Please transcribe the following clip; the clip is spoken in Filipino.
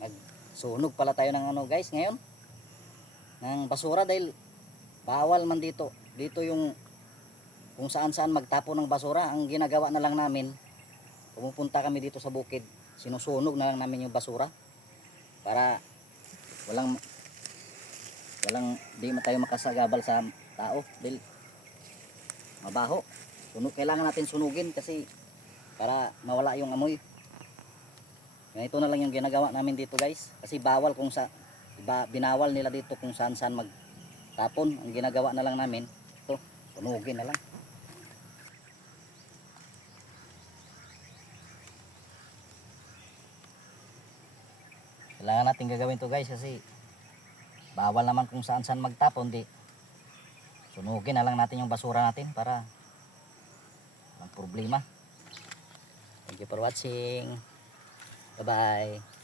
Magsunog pala tayo ng ano guys ngayon, ng basura, dahil bawal man dito. Dito yung kung saan saan magtapon ng basura. Ang ginagawa na lang namin, pumupunta kami dito sa bukid, sinusunog na lang namin yung basura para walang di tayo makasagabal sa tao, dahil mabaho. Kailangan natin sunugin kasi para mawala yung amoy. Ganito na lang yung ginagawa namin dito guys, kasi bawal binawal nila dito kung saan saan magtapon. Ang ginagawa na lang namin ito, sunugin na lang. Kailangan natin gagawin to guys, kasi bawal naman kung saan saan magtapon. Sunugin na lang natin yung basura natin para walang problema. Thank you for watching. Bye bye.